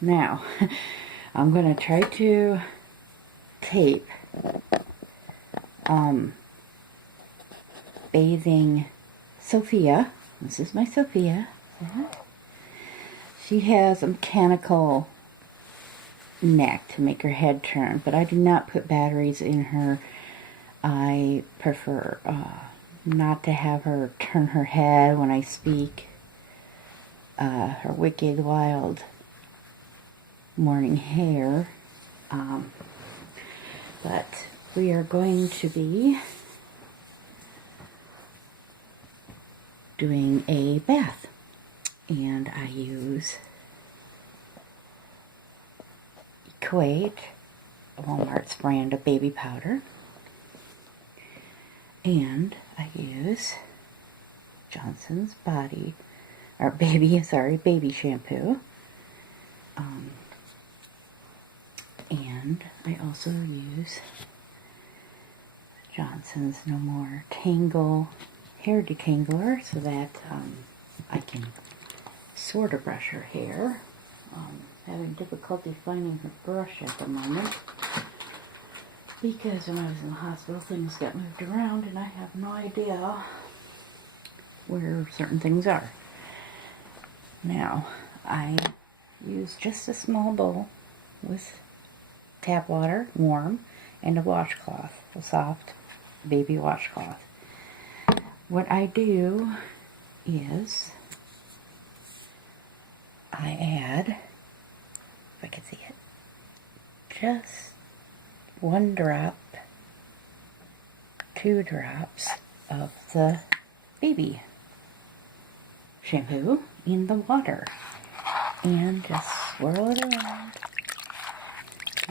Now, I'm going to try to tape bathing Sophia. This is my Sophia. She has a mechanical neck to make her head turn, but I do not put batteries in her. I prefer not to have her turn her head when I speak. Her wicked, wild morning hair. But we are going to be doing a bath, and I use Equate, Walmart's brand of baby powder, and I use Johnson's baby shampoo, and I also use Johnson's No More Tangle hair detangler so that I can sort of brush her hair. Having difficulty finding her brush at the moment because when I was in the hospital things got moved around and I have no idea where certain things are. Now I use just a small bowl with tap water, warm, and a washcloth, a soft baby washcloth. What I do is I add, if I can see it, just 1 drop, 2 drops of the baby shampoo in the water and just swirl it around.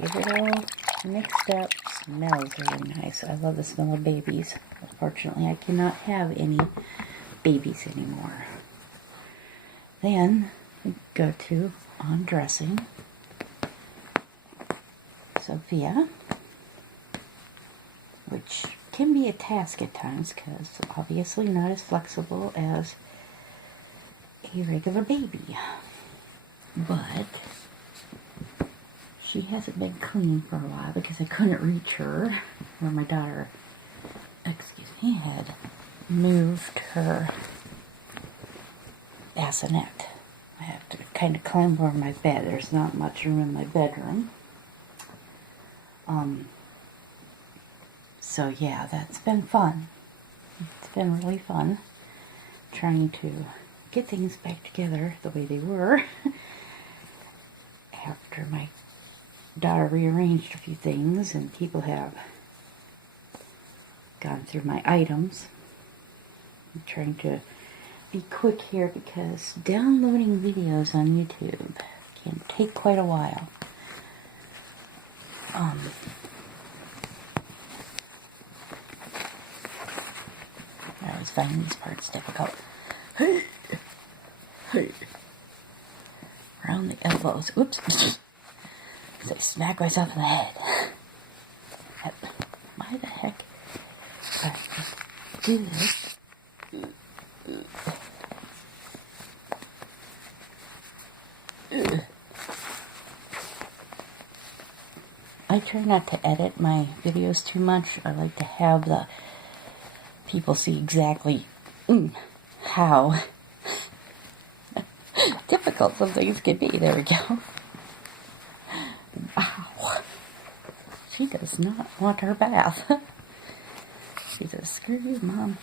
Get it all mixed up. Smells really nice. I love the smell of babies. Unfortunately, I cannot have any babies anymore. Then we go to undressing Sophia, which can be a task at times because obviously not as flexible as a regular baby. But she hasn't been clean for a while because I couldn't reach her, or my daughter, had moved her bassinet. I have to kind of climb over my bed. There's not much room in my bedroom. So yeah, that's been fun. It's been really fun trying to get things back together the way they were after my daughter rearranged a few things and people have gone through my items. I'm trying to be quick here because downloading videos on YouTube can take quite a while. I always find these parts difficult. Around the elbows. Oops. Because I smack myself in the head. Why the heck do I do this? I try not to edit my videos too much. I like to have the people see exactly how difficult some things can be. There we go. Wow. She does not want her bath. She says, screw you, Mom.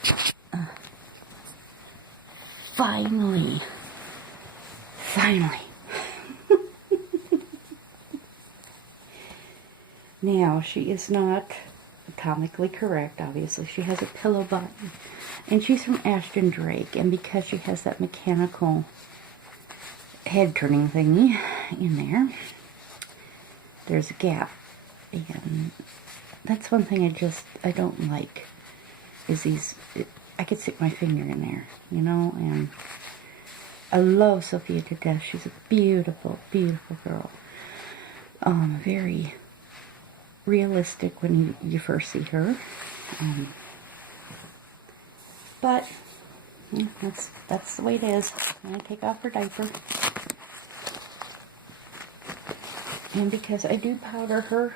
Finally. Now, she is not anatomically correct, obviously. She has a pillow button. And she's from Ashton Drake. And because she has that mechanical head turning thingy in there, there's a gap. And that's one thing I don't like, is these, I could stick my finger in there, you know, and I love Sophia to death. She's a beautiful, beautiful girl. Very realistic when you first see her. But that's the way it is. I'm going to take off her diaper. And because I do powder her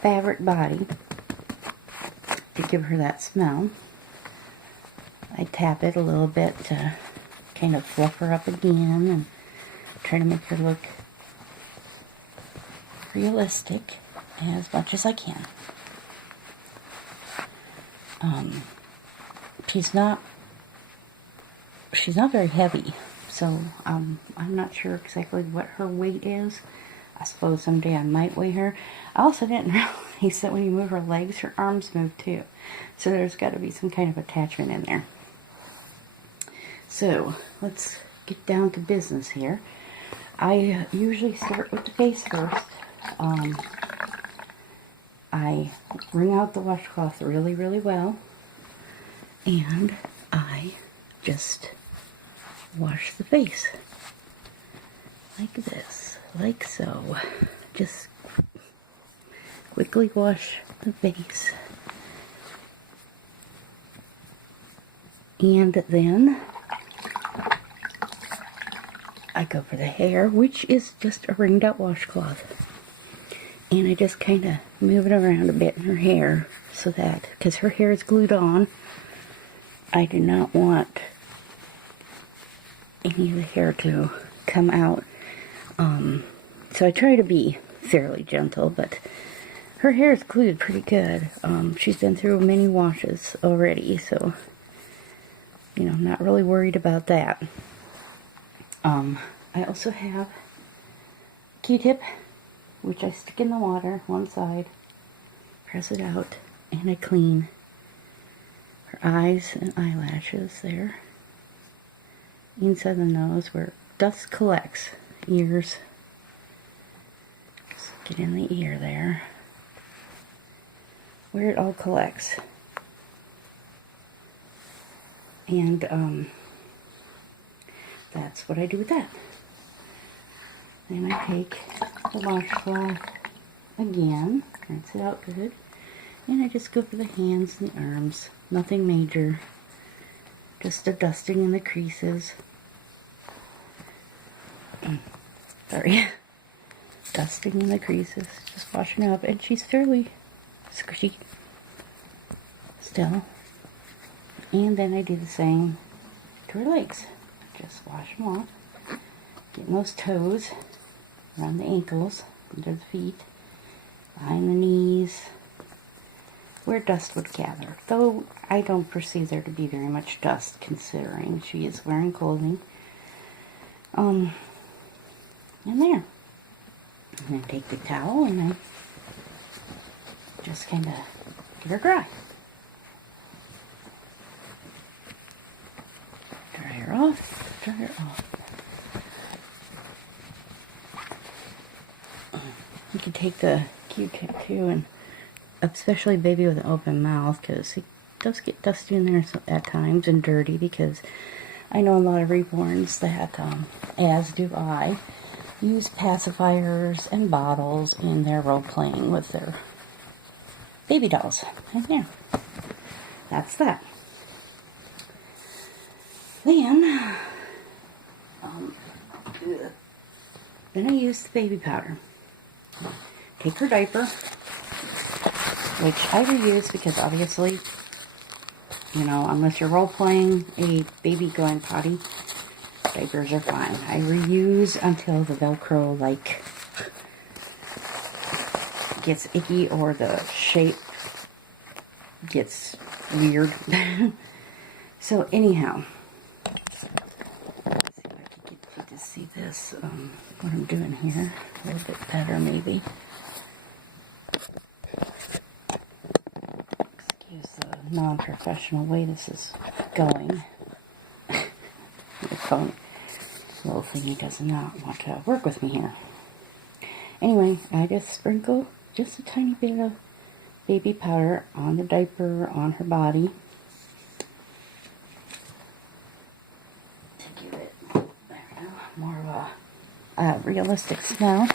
fabric body to give her that smell, I tap it a little bit to kind of fluff her up again and try to make her look realistic as much as I can. She's not very heavy, so I'm not sure exactly what her weight is. I suppose someday I might weigh her. I also didn't realize that when you move her legs, her arms move too. So there's got to be some kind of attachment in there. So let's get down to business here. I usually start with the face first. I wring out the washcloth really, really well. And I just wash the face. Like this. Like so. Just quickly wash the face. And then I go for the hair, which is just a wringed out washcloth. And I just kind of move it around a bit in her hair so that, because her hair is glued on, I do not want any of the hair to come out. So I try to be fairly gentle, but her hair is glued pretty good. She's been through many washes already, so, you know, not really worried about that. I also have Q-tip, which I stick in the water, one side, press it out, and I clean her eyes and eyelashes there. Inside the nose where dust collects. Ears. Just get in the ear there. Where it all collects. And that's what I do with that. Then I take the washcloth again, rinse it out good, and I just go for the hands and the arms. Nothing major. Just a dusting in the creases. Sorry. Dusting in the creases. Just washing up. And she's fairly squishy still. And then I do the same to her legs. Just wash them off. Getting those toes around the ankles, under the feet, behind the knees, where dust would gather. Though I don't perceive there to be very much dust, considering she is wearing clothing. And there. And I take the towel and I just kind of get her dry. Dry her off, dry her off. You can take the Q-tip too, and especially baby with an open mouth, because he does get dusty in there at times and dirty, because I know a lot of reborns that, as do I, use pacifiers and bottles in their role playing with their baby dolls. And there. That's that. Then, then I use the baby powder. Take her diaper, which I reuse because obviously, you know, unless you're role playing a baby going potty, diapers are fine. I reuse until the Velcro like gets icky or the shape gets weird. So anyhow, let's see if I can get you to see this, what I'm doing here a little bit better maybe. Excuse the non-professional way this is going. The phone little thingy does not want to work with me here. Anyway, I just sprinkle just a tiny bit of baby powder on the diaper, on her body, to give it, there we go, more of a realistic smell.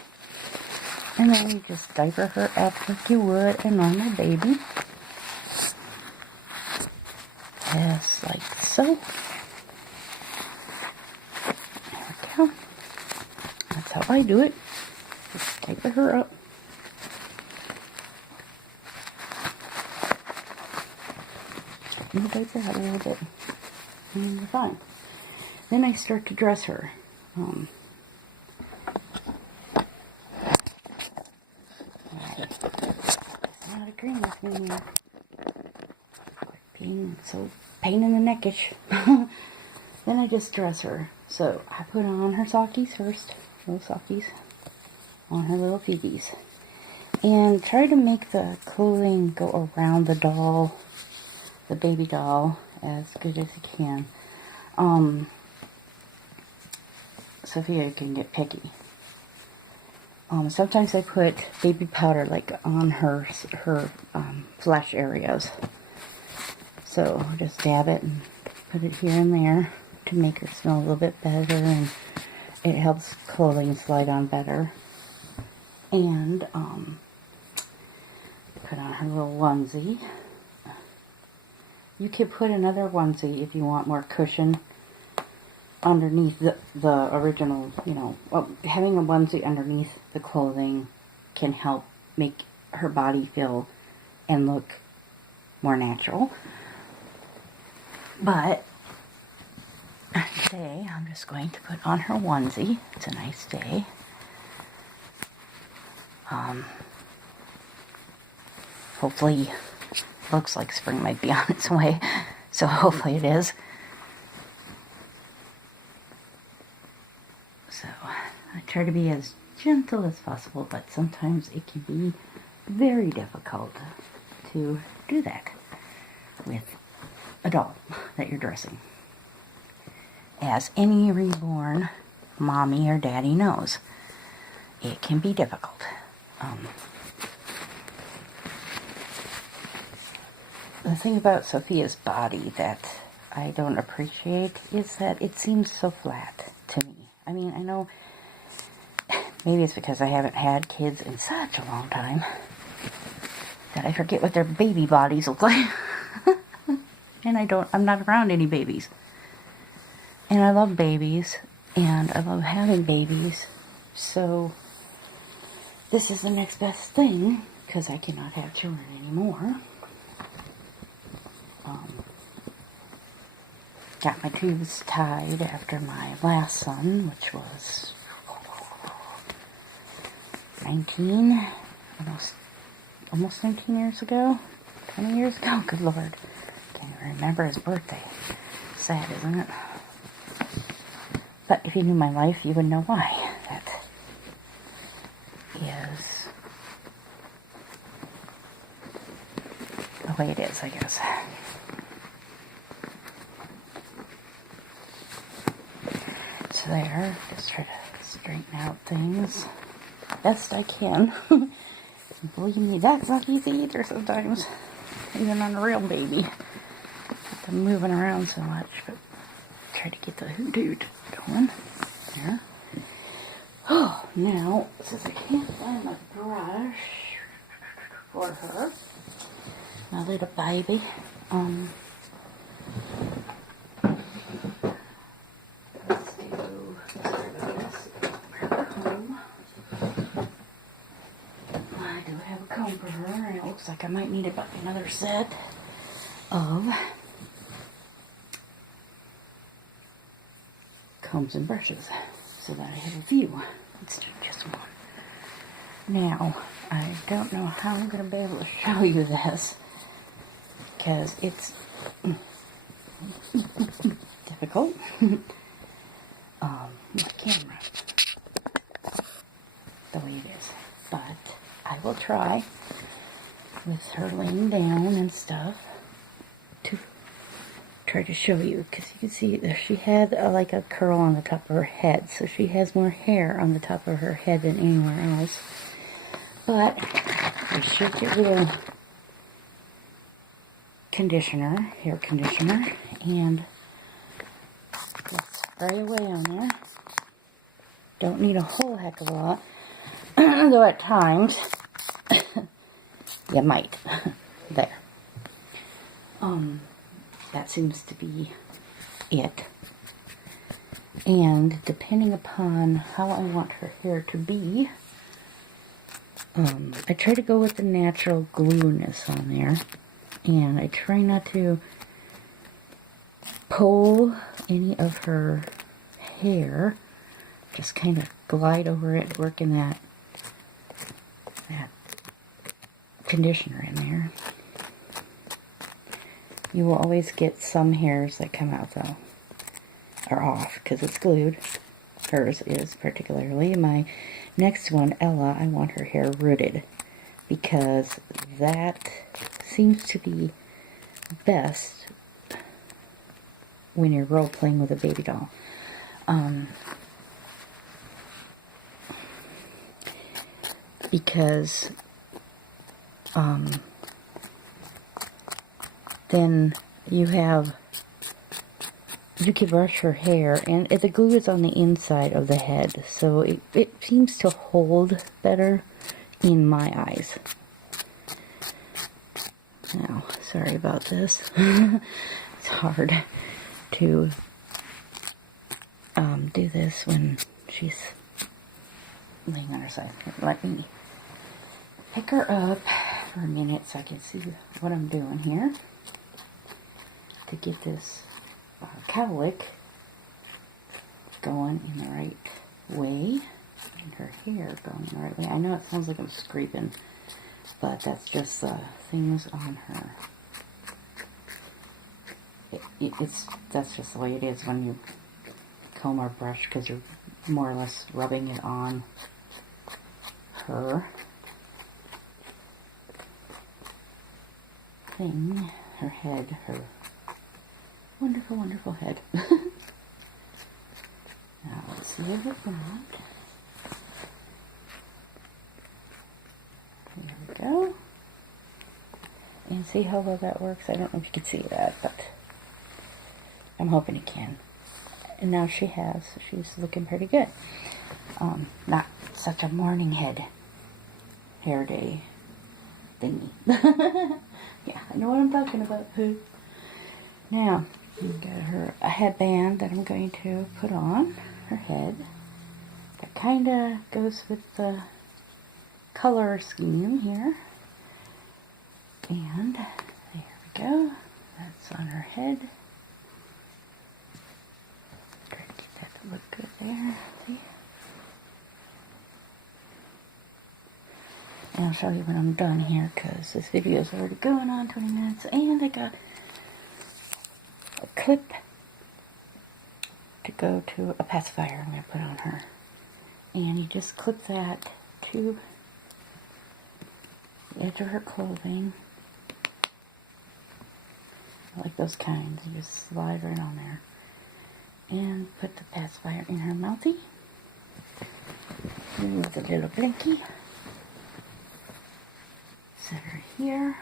And then you just diaper her up like you would a normal baby. Just like so. There we how I do it. Just diaper her up. And the diaper out a little bit. And we're fine. Then I start to dress her. Not agreeing with me here. Being so pain in the neckish. Then I just dress her. So I put on her sockies first. Little sockies. On her little feeties. And try to make the clothing go around the doll. The baby doll. As good as you can. Sophia can get picky. Sometimes I put baby powder like on her flesh areas. So just dab it and put it here and there to make her smell a little bit better, and it helps clothing slide on better. And put on her little onesie. You could put another onesie if you want more cushion underneath the original, having a onesie underneath the clothing can help make her body feel and look more natural. But today I'm just going to put on her onesie. It's a nice day. Hopefully, looks like spring might be on its way, so hopefully it is. So I try to be as gentle as possible, but sometimes it can be very difficult to do that with a doll that you're dressing. As any reborn mommy or daddy knows, it can be difficult. The thing about Sophia's body that I don't appreciate is that it seems so flat to me. I mean, I know maybe it's because I haven't had kids in such a long time that I forget what their baby bodies look like. And I'm not around any babies. And I love babies, and I love having babies. So this is the next best thing, because I cannot have children anymore. Got my tubes tied after my last son, which was 19, almost 19 years ago, 20 years ago. Good Lord, can't even remember his birthday. Sad, isn't it? But if you knew my life, you would know why. That is the way it is, I guess. So there, just try to straighten out things best I can. Believe me, that's not easy either sometimes, even on a real baby. I'm moving around so much, but try to get the dude going. There. Oh, now, since I can't find my brush for her, my little baby, let's do this. Grab her comb. I do have a comb for her, and it looks like I might need about another set of combs and brushes so that I have a few instead of just one. Now, I don't know how I'm going to be able to show you this because it's difficult. My camera, the way it is, but I will try with her laying down and stuff to try to show you, because you can see that she had like a curl on the top of her head, so she has more hair on the top of her head than anywhere else. But I should get a little conditioner, hair conditioner, and let's spray away on there. Don't need a whole heck of a lot, though at times you might. There. That seems to be it. And depending upon how I want her hair to be, I try to go with the natural glueness on there. And I try not to pull any of her hair. Just kind of glide over it, working that conditioner in there. You will always get some hairs that come out though, or off, because it's glued. Hers is particularly. My next one, Ella, I want her hair rooted, because that seems to be best when you're role playing with a baby doll. Because then you can brush her hair, and the glue is on the inside of the head, so it seems to hold better in my eyes. Now, sorry about this. It's hard to do this when she's laying on her side. Let me pick her up for a minute so I can see what I'm doing here to get this cowlick going in the right way and her hair going in the right way. I know it sounds like I'm scraping, but that's just the things on her. That's just the way it is when you comb or brush, because you're more or less rubbing it on her thing, her head, her wonderful, wonderful head. Now let's leave it that. There we go. And see how well that works? I don't know if you can see that, but I'm hoping you can. And now she's looking pretty good. Not such a morning hair day thingy. Yeah, I know what I'm talking about. Now, we've got her a headband that I'm going to put on her head. That kind of goes with the color scheme here. And there we go. That's on her head. Try to get that to look good there. See? And I'll show you when I'm done here, because this video is already going on 20 minutes. And I got a clip to go to a pacifier I'm going to put on her. And you just clip that to the edge of her clothing. I like those kinds. You just slide right on there. And put the pacifier in her mouthy. With a little blinky. Set her here.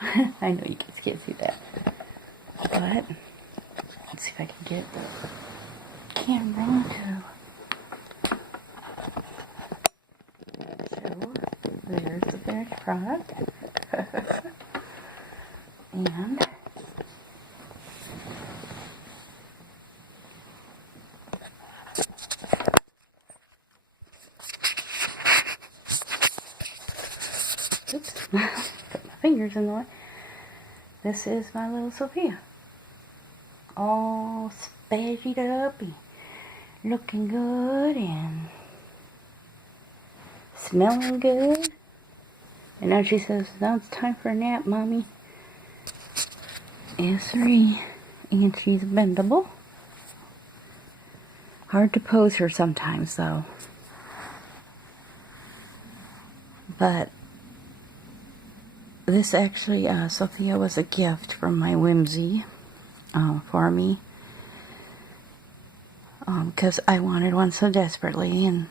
I know you guys can't see that. But let's see if I can get the camera to. So there's the finished product. And oops, put my fingers in the way. This is my little Sophia. All spazzied up and looking good and smelling good. And now she says, now it's time for a nap, Mommy. Yes, sirree. And she's bendable. Hard to pose her sometimes, though. But this actually, Sophia was a gift from my Whimsy for me. Because I wanted one so desperately. And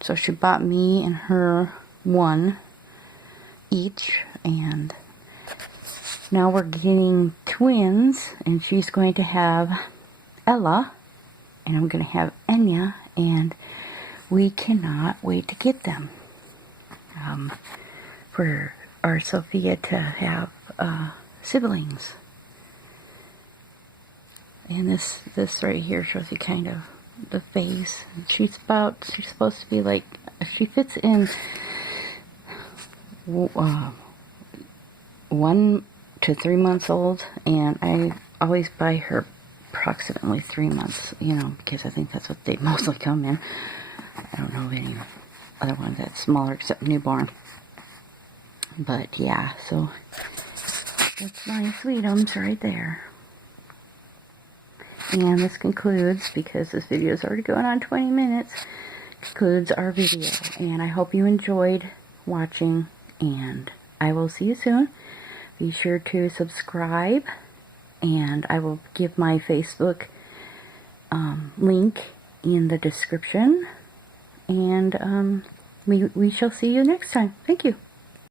so she bought me and her one each. And now we're getting twins. And she's going to have Ella. And I'm going to have Enya. And we cannot wait to get them. For our Sophia to have siblings. And this right here shows you kind of the face. She's supposed to be like, she fits in 1 to 3 months old, and I always buy her approximately 3 months, you know, because I think that's what they mostly come in. I don't know of any other one that's smaller except newborn. But yeah, so that's my Sweetums right there. And this concludes, because this video is already going on 20 minutes, concludes our video. And I hope you enjoyed watching, and I will see you soon. Be sure to subscribe, and I will give my Facebook link in the description. And we shall see you next time. Thank you.